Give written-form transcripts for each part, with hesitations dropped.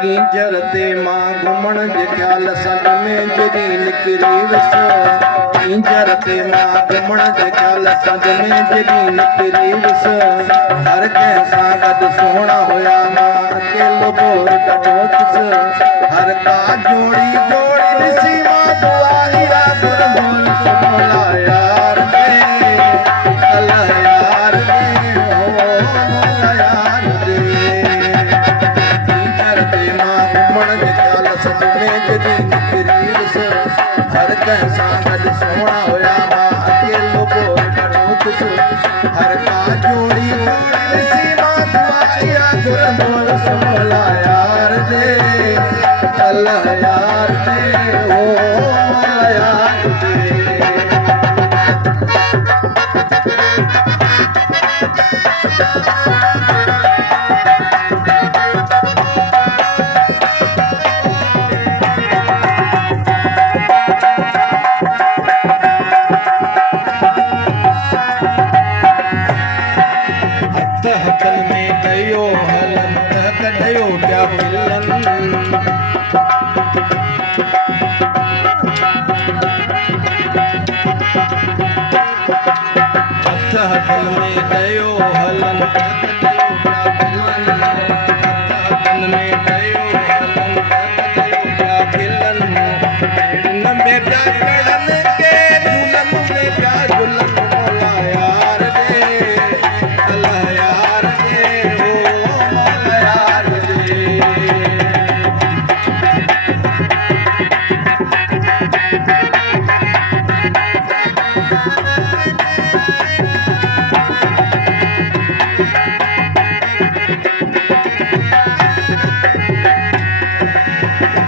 किंजर ते मां घुमण जे ख्याल संग में जड़ी निकरी विस किंजर ते मां घुमण जे ख्याल संग में जड़ी निकरी विस हर कंहिं सां गॾु सोहणा हुया मां अकेलो बोर ॾाढो किस हर का जोड़ी जोड़ी ॾिसी मां दुआ इहा घुरंदुमि सोला यार दे अल्लाह यार दे ओ मौला यार दे किंजर ते मां घुमण जे ख्याल संग में जड़ी निकरी विस हर कंहिं सां गॾु सोहणा हुया मां अकेलो बोर ॾाढो किस हर का जोड़ी जोड़ी ॾिसी मां दुआ इहा घुरंदुमि सोला यार दे अल्लाह यार दे ओ मौला यार दे हथल में कयो हलन कॾयो पिया मिलन हथल में कयो हलन कॾयो पिया मिलन हथल में कयो हलन कॾयो पिया मिलन पेड़न में पिया पेड़न के झूलन में पिया झूलन मौला यार दे अल्लाह यार दे ओ मौला यार दे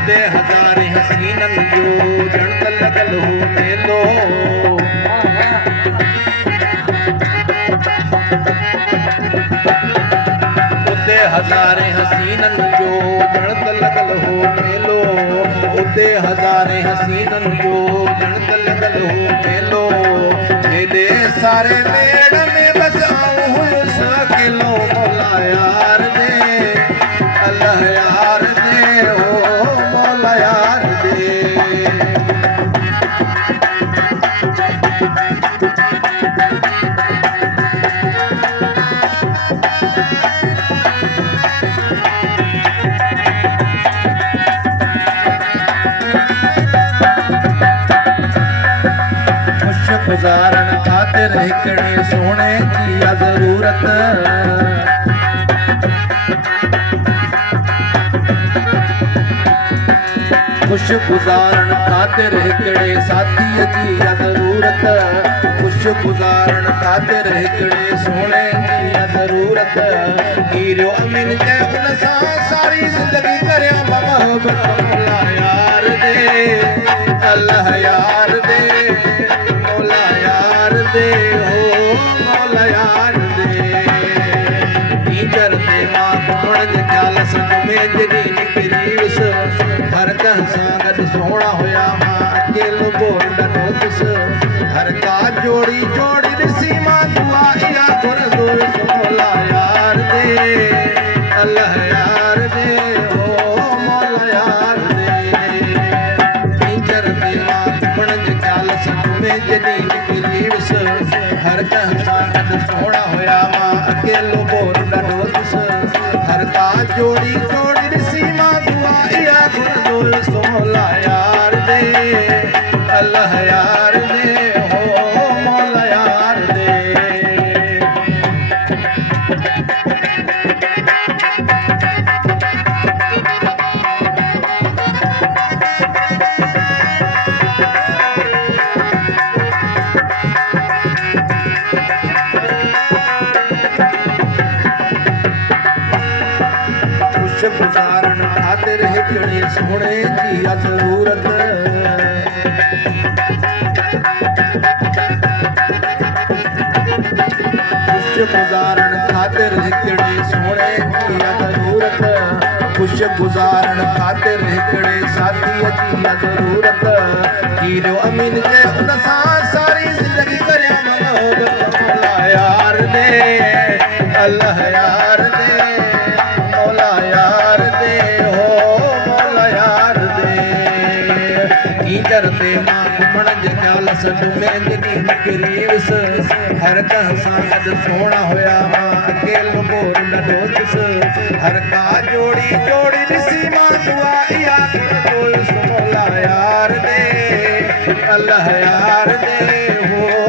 दे हज़ारे हसीनन जो जण त लॻल हो मेलो उते हज़ारे हसीनन जो जण त लॻल हो मेलो उते हज़ारे हसीनन जो जण त लॻल हो मेलो हेॾे सारे मेड़ में बस आऊं हुयुसि अकेलो मौला यार दे अल्लाह यार दे ओ मौला यार दे खुश गुज़ारण ख़ातिर हिकिड़े सोने जी ज़रूरत खुश गुज़ारण ख़ातिर हिकिड़े साथीअ जी ज़रूरत खुश गुज़ारण ख़ातिर हिकिड़े सोने जी ज़रूरत हीरो अमीन जे उन सां सारी ज़िंदगी करियां मोहबत मौला यार दे अल्लाह यार दे मौला यार दे ओ मौला यार दे किंजर ते मां घुमण जे ख्याल संग में जड़ी निकरी विस हर कंहिं सां गॾु सोहणा हुया मां अकेलो बोर ॾाढो किस हर का जोड़ी जोड़ी ॾिसी मां दुआ इहा घुरंदुसि मौला यार दे अल्लाह यार दे ओ मौला यार दे किंजर ते मां घुमण जे ख्याल संग में जड़ी निकरी विस हर कंहिं सां गॾु सोहणा हुया मां अकेलो बोर ॾाढो किस हर का जोड़ी जोड़ी ॾिसी मां दुआ इहा घुरंदुसि मौला यार दे अल्लाह यार दे ओ मौला यार दे खुश गुज़ारण ख़ातिर हिकिड़े सोने जी ज़रूरत खुश गुज़ारण ख़ातिर हिकिड़े सोने जी ज़रूरत खुश गुज़ारण ख़ातिर हिकिड़े साथीअ जी ज़रूरत हीरो अमीन जे उन सां सारी ज़िंदगी करियां मोहबत मौला यार दे अल्लाह यार दे मौला यार दे हो मौला यार दे कीचड़ ते मां घुमण जे ख्याल सडुमे जनी मकरीस हर कह सां सोना होया मां अकेलो बोर न दोस हर का जोड़ी जोड़ी ॾिसी मां दुआ इहा कोई मौला यार दे अल्लाह यार दे हो